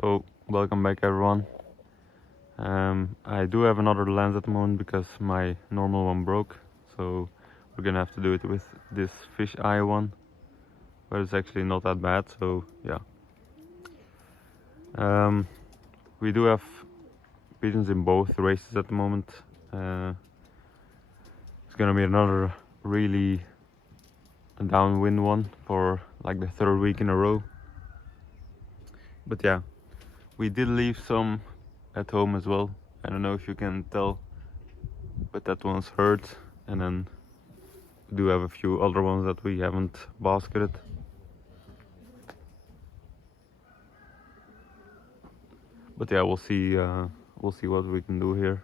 So, welcome back everyone. I do have another lens at the moment because my normal one broke, so we're gonna have to do it with this fish eye one, but it's actually not that bad, so yeah. We do have pigeons in both races at the moment. It's gonna be another really downwind one for like the third week in a row. But yeah, we did leave some at home as well. I don't know if you can tell, but that one's hurt, and then we do have a few other ones that we haven't basketed. But yeah, we'll see what we can do here,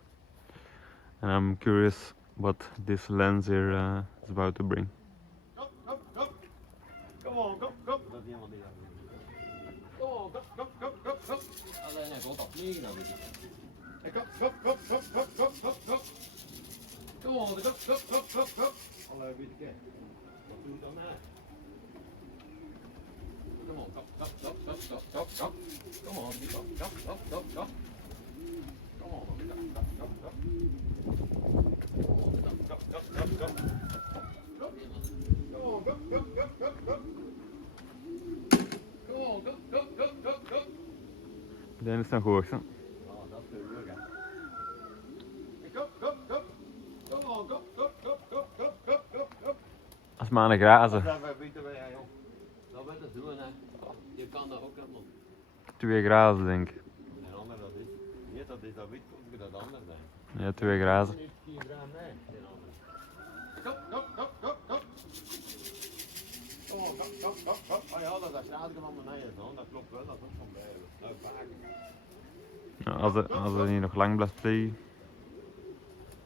and I'm curious what this lens here is about to bring. Come on, go. Come on, go. Alleen hij komt op vliegen dan. Go. Come on, go. Allee, weet ik. Wat doe je dan nou? Come on, go. Come on, go. Come on, go. Den is dan goed, hè? Oh, dat is weer gaan. Go. Come on, go. Als maar aan de grazen. Dat weten wij, joh. Dat weet het doen, hè. Je kan dat ook helemaal. 2 grazen denk ik. En ander dat is. Niet dat is dat wit, moet dat anders zijn. Ja, 2 grazen. Niet 4 gram, nee. Den ander. Go. Kom on, go. Oh ja, dat is aardig van beneden, zo. Dat klopt wel, dat is ook van blijven. Nou, vaker. Nou, als het hier nog lang blijft vliegen.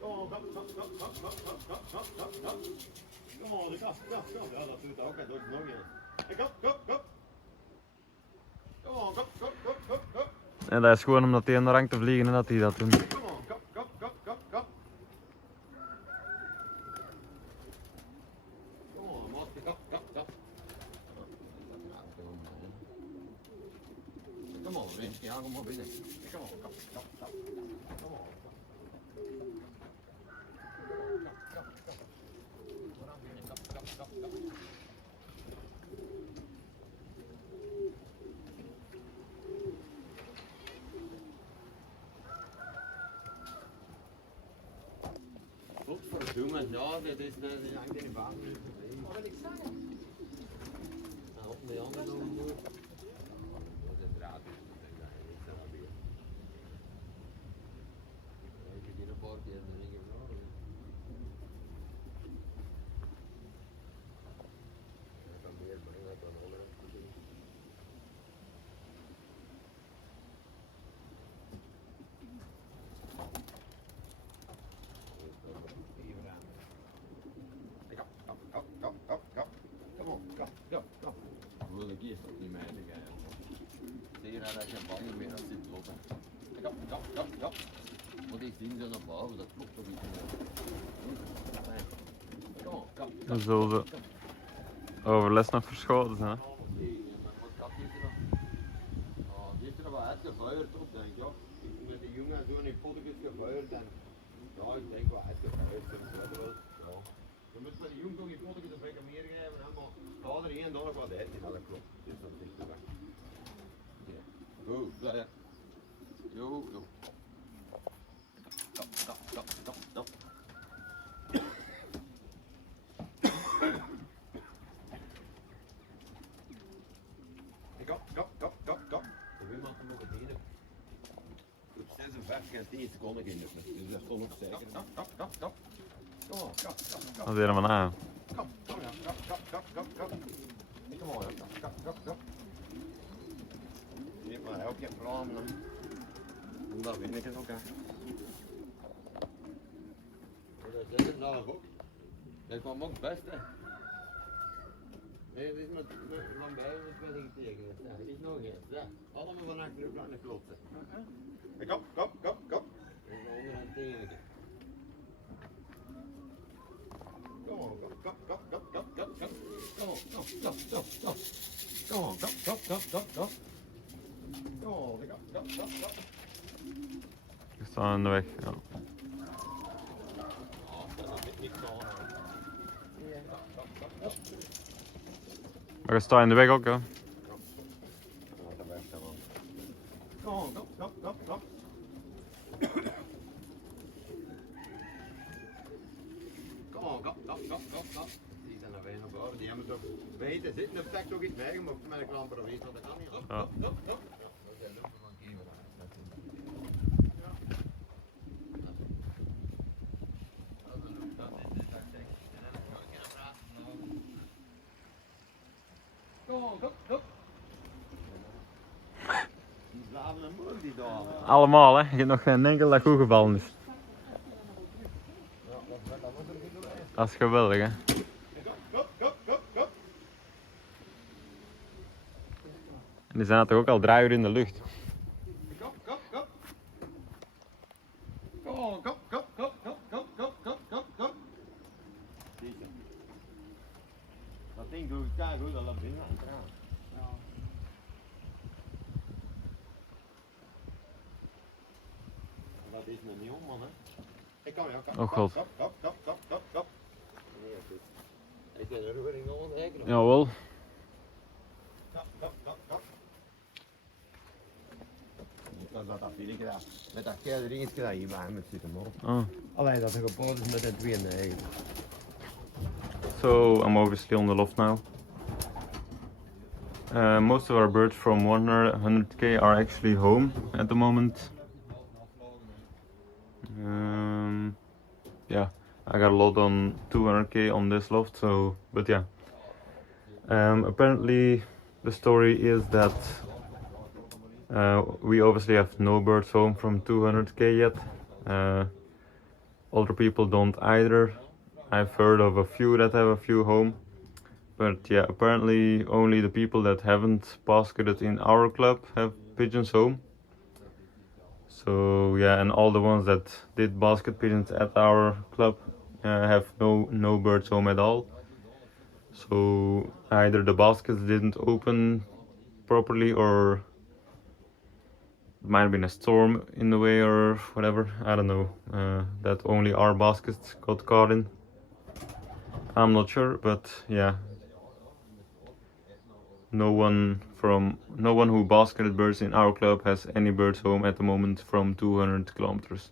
Kom on, go. Kom on, de kast. Ja, dat doet ook, dat doet nog eens. Go. Kom on, go. En dat is gewoon omdat hij aan de rang te vliegen en dat hij dat doet. Come on, go. Come on, maatje, go. Come on, Rens, ja, kom maar binnen. Come on, go. Come on. Go. Godverdomme, ja, dit is eigenlijk in de baan. Wat wil ik zeggen? Nou, op de andere nog een doen. Dat is draad. Ik sta maar weer. Ik heb hier een paar keer en dan denk ik, nou, ik kan meer brengen dan andere. Go. Wil ik eerst op die meiden gaan. Zie je dat je bang meer als dit lopen. Go. Moet ik zien zo naar boven, dat klopt toch niet meer. Go. Dan zullen ze overles nog verschoten zijn. Hè? Die is er wel uitgevuierd op, denk ik. Met de jongen zo in die potjes gevuierd en ja, ik denk wel uitgevuierd. Je moet met de jongen toch die potjes een beetje meer geven, hè, maar sta er één dan nog wat uit, dat klopt. Dus dat is te weg. Go, daar. Yo. Stop. Go. De wind mag hem nog bedienen. Op 56 en 10 seconden ging het. Dus dat stond nog zeker. Go. Dat is helemaal aan. Kom. Kom on, go. Je hebt maar elke keer praten. En dat weet ik het ook, hè. Dat is het zelf ook. Dat kwam ook het beste. Nee, dit is met van bij ons wel tegen. Ja, is nog eens. Ja, allemaal van achter de kleine klotsen. Kom. Dat is onder een tegen. Kom on, go. Come on, go. Je staat in de weg, ja. Maar je staat in de weg ook, hè? Kom, kom. Kom. Die zijn er bijna boven, die hebben toch weten zitten op tekst ook iets mee, maar met een klamper weet want dat kan niet. Ja. Dat zijn luchten van Kiewer. Kom. Die blaven een mooi die dagen. Allemaal, hè? Je hebt nog geen enkel dat goed gevallen is. Dat is geweldig, hè? Kom. En die zijn toch ook al 3 uur in de lucht. Kom. Dat ding doet het goed, dat laat binnen aan het raam. Dat is me niet om, man, hè. Ik kan ja, Oh god. Kop. Nee, goed. Ik ben er roering al ontdekken. Jawel. Kop. Dat afdeling gedaan. Met dat keer erin gedaan hier bij met zitten, man. Oh. Alleen dat er gepoot is met een 92. So I'm obviously on the loft now. Most of our birds from 100k are actually home at the moment. Yeah, I got a lot on 200k on this loft, so but yeah. Apparently the story is that we obviously have no birds home from 200k yet. Other people don't either. I've heard of a few that have a few home, but yeah, apparently only the people that haven't basketed in our club have pigeons home. So yeah, and all the ones that did basket pigeons at our club have no birds home at all. So either the baskets didn't open properly, or it might have been a storm in the way or whatever. I don't know. That only our baskets got caught in. I'm not sure, but yeah. No one who basketed birds in our club has any birds home at the moment from 200 kilometers.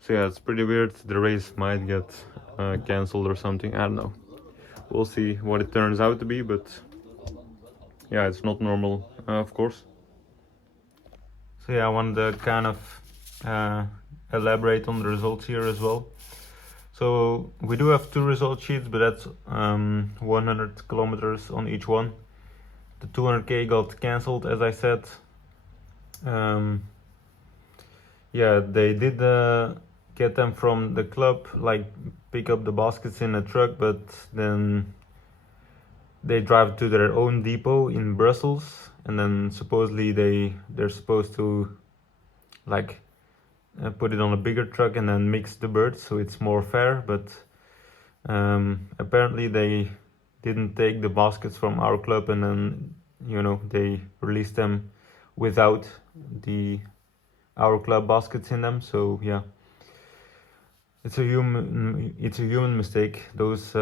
So yeah, it's pretty weird. The race might get cancelled or something. I don't know. We'll see what it turns out to be, but yeah, it's not normal, of course. So yeah, I wanted to kind of elaborate on the results here as well. So we do have 2 result sheets, but that's 100 kilometers on each one. The 200k got cancelled, as I said. Yeah, they did get them from the club, like pick up the baskets in a truck, but then they drive to their own depot in Brussels, and then supposedly they're supposed to like put it on a bigger truck and then mix the birds so it's more fair, but apparently they didn't take the baskets from our club, and then they released them without our club baskets in them. So yeah, it's a human mistake. Those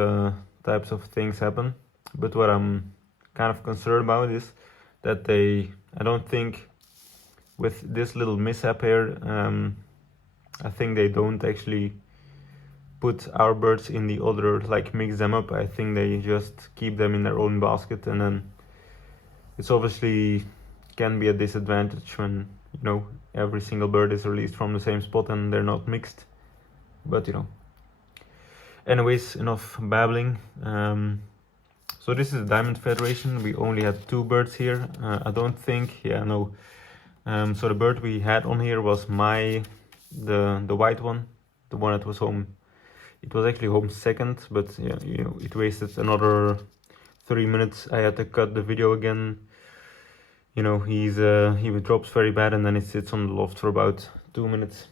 types of things happen. But what I'm kind of concerned about is that I don't think with this little mishap here, I think they don't actually put our birds in the other, like mix them up. I think they just keep them in their own basket, and then it's obviously can be a disadvantage when every single bird is released from the same spot and they're not mixed. But anyways, enough babbling. So this is the Diamond Federation. We only had 2 birds here. I don't think, so the bird we had on here was the white one, the one that was home. It was actually home second, but yeah, it wasted another 3 minutes. I had to cut the video again. He drops very bad, and then it sits on the loft for about 2 minutes.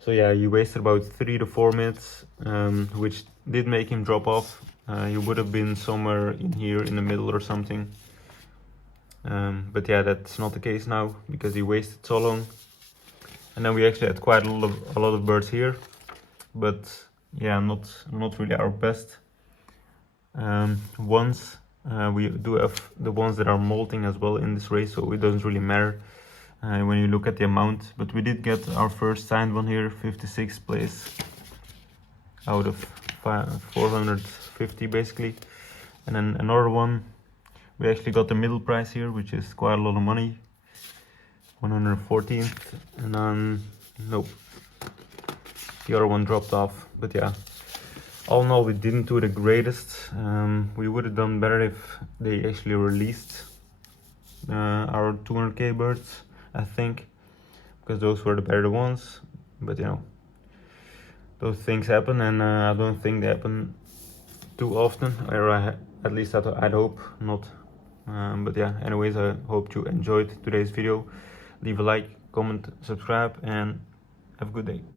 So yeah, he wasted about 3 to 4 minutes, which did make him drop off. He would have been somewhere in here in the middle or something. But yeah, that's not the case now because he wasted so long. And then we actually had quite a lot of birds here, but yeah, not really our best. Once we do have the ones that are molting as well in this race, so it doesn't really matter when you look at the amount. But we did get our first signed one here, 56th place out of 450 basically. And then another one, we actually got the middle prize here, which is quite a lot of money, 114th. And then nope, the other one dropped off. But yeah, all in all, we didn't do the greatest. We would have done better if they actually released our 200k birds, I think, because those were the better ones. But you know, those things happen, and I don't think they happen too often, or at least I'd hope not. But yeah, anyways, I hope you enjoyed today's video. Leave a like, comment, subscribe, and have a good day.